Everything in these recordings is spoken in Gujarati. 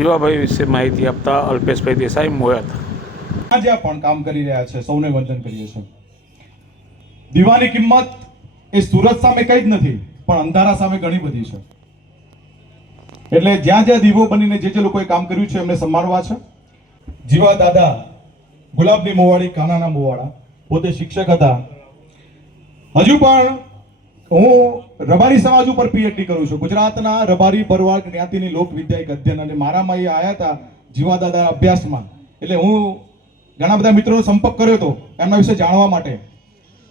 જીવાભાઈ વિશે માહિતી આપતા અલ્પેશભાઈ દેસાઈ જ્યાં જ્યાં પણ કામ કરી રહ્યા છે, સૌને વંદન કરીએ છીએ. દીવાની કિંમત એ સુરત સામે કઈ જ નથી, પણ અંધારા સામે ઘણી બધી છે. એટલે જ્યાં જ્યાં દીવો બનીને જે જે લોકોએ કામ કર્યું છે, એમને સંભાળવા છે. જીવા દાદા, ગુલાબની મોવાડી કાનાના મોવાડા પોતે શિક્ષક હતા. હજુ પણ હું રબારી સમાજ ઉપર પીએચડી કરું છું. ગુજરાતના રબારી ભરવાડ જ્ઞાતિની લોક વિદ્યા અધ્યયન અને મારામાં એ આવ્યા હતા જીવાદાદા અભ્યાસમાં. એટલે હું ઘણા બધા મિત્રોનો સંપર્ક કર્યો હતો એમના વિશે જાણવા માટે.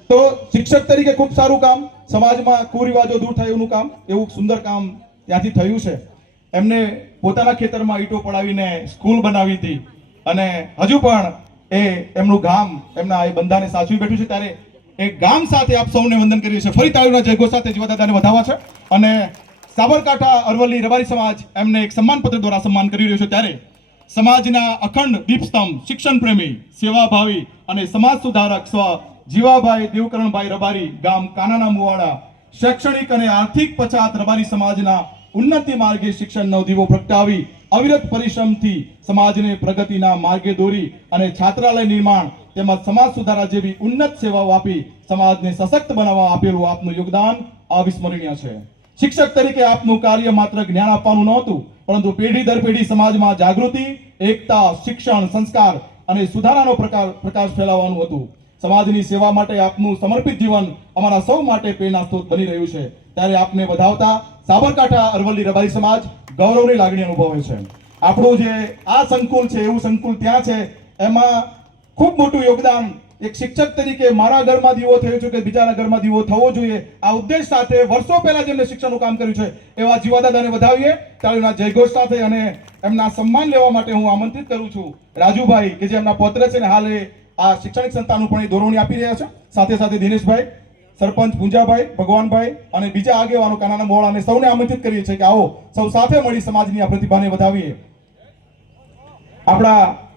તો શિક્ષક તરીકે ખૂબ સારું કામ, સમાજમાં કુરિવાજો દૂર થાય એવું કામ, એવું સુંદર કામ ત્યાંથી થયું છે. એમને પોતાના ખેતરમાં ઈંટો પડાવીને સ્કૂલ બનાવી હતી. અને હજુ પણ એ એમનું ગામ, એમના એ બંધાને સાચવી બેઠું છે. ત્યારે એ ગામ સાથે આપ સૌને વંદન કરીએ છીએ. ફરી તાળીના જયઘોષ સાથે જીવાદાદાને વધાવવા છે. અને સાબરકાંઠા અરવલ્લી રબારી સમાજ એમને એક સન્માનપત્ર દ્વારા સન્માન કરી રહ્યો છે. ત્યારે સમાજના અખંડ દીપસ્તંભ શિક્ષણ પ્રેમી સેવાભાવી અને સમાજ સુધારક સ્વ જીવાભાઈ દેવકરણભાઈ રબારી ગામ કાનાના મુવાડા, શૈક્ષણિક અને આર્થિક પછાત રબારી સમાજના ઉન્નતિ માર્ગે શિક્ષણનો દીવો પ્રગટાવી અવિરત પરિશ્રમથી સમાજને પ્રગતિના માર્ગે દોરી અને છાત્રાલય નિર્માણ તેમજ સમાજ સુધારા જેવી ઉન્નત સેવાઓ આપી સમાજને સશક્ત બનાવવા આપેલું આપનું યોગદાન અવિસ્મરણીય છે. શિક્ષક તરીકે આપનું કાર્ય માત્ર જ્ઞાન આપવાનું નહોતું, પરંતુ પેઢી દર પેઢી સમાજમાં જાગૃતિ, એકતા, શિક્ષણ, સંસ્કાર અને સુધારાનો પ્રકાર પ્રકાશ ફેલાવવાનું હતું. સમાજની સેવા માટે આપનું સમર્પિત જીવન અમારા સૌ માટે પ્રેરણા સ્ત્રોત બની રહ્યું છે. ત્યારે આપને વધાવતા સાબરકાંઠા અરવલ્લી રબારી સમાજ ગૌરવની લાગણી અનુભવે છે. આપણું જે આ સંકુલ છે, એવું સંકુલ ત્યાં છે, એમાં ખૂબ મોટું યોગદાન એક શિક્ષક તરીકે મારા ઘરમાં દીવો થયો છે કે બીજાના ઘરમાં દીવો થવો જોઈએ. આ ઉદ્દેશ સાથે વર્ષો પહેલા જેમને શિક્ષણનું કામ કર્યું છે, એવા જીવાદાદાને વધાવીએ. તાળીના જયઘોષ સાથે અને એમના સન્માન લેવા માટે હું આમંત્રિત કરું છું. રાજુભાઈ, કે જે એમના પૌત્ર છે ને, હાલ આ શૈક્ષણિક સંસ્થાનું પણ એ ધોરણી આપી રહ્યા છે. સાથે સાથે દિનેશભાઈ, સરપંચ પૂંજાભાઈ ભગવાનભાઈ અને બીજા આગેવાનો કાનાના મોળાને સૌને આમંત્રિત કરીએ છીએ કે આવો, સૌ સાથે મળી સમાજની આ પ્રતિભાને વધાવીએ. આપણા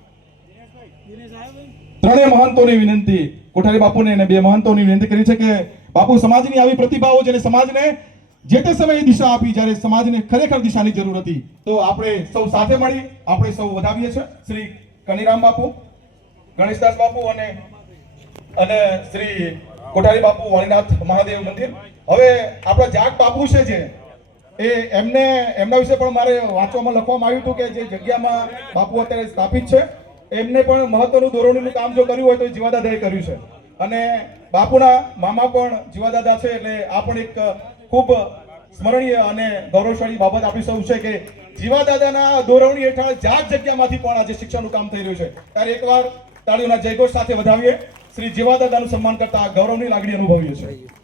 ત્રણેય મહંતોની વિનંતી. કોઠારી બાપુને અને બે મહંતોની વિનંતી કરી છે કે બાપુ, સમાજની આવી પ્રતિભાઓ જેને સમાજને જે તે સમયે દિશા આપી, જ્યારે સમાજને ખરેખર દિશાની જરૂર હતી, તો આપણે સૌ સાથે મળી, આપણે સૌ વધાવીએ છીએ. શ્રી કનીરામ બાપુ, ગણેશદાસ બાપુ અને અને શ્રી કોઠારી બાપુ, વાણીનાથ મહાદેવ મંદિર. હવે આપણા જાગ બાપુ છે જે, એ એમને એમના વિશે પણ મારે વાંચવામાં, લખવામાં આવ્યું હતું કે જે જગ્યામાં બાપુ અત્યારે સ્થાપિત છે. એમને પણ મહત્વનું ધોરણનું કામ જો કર્યું હોય તો જીવાદાદાએ કર્યું છે. અને બાપુના મામા પણ જીવાદાદા છે એટલે આ પણ એક ખૂબ સ્મરણીય અને ગૌરવશાળી બાબત આપી સૌ છે કે જીવાદાદાના ધોરણી હેઠળ જાત જગ્યામાંથી પણ આજે શિક્ષણનું કામ થઈ રહ્યું છે. ત્યારે એકવાર તાળીઓના જયઘોષ સાથે વધાવીએ. શ્રી જીવાદાદાનું સન્માન કરતા ગૌરવની લાગણી અનુભવીએ છીએ.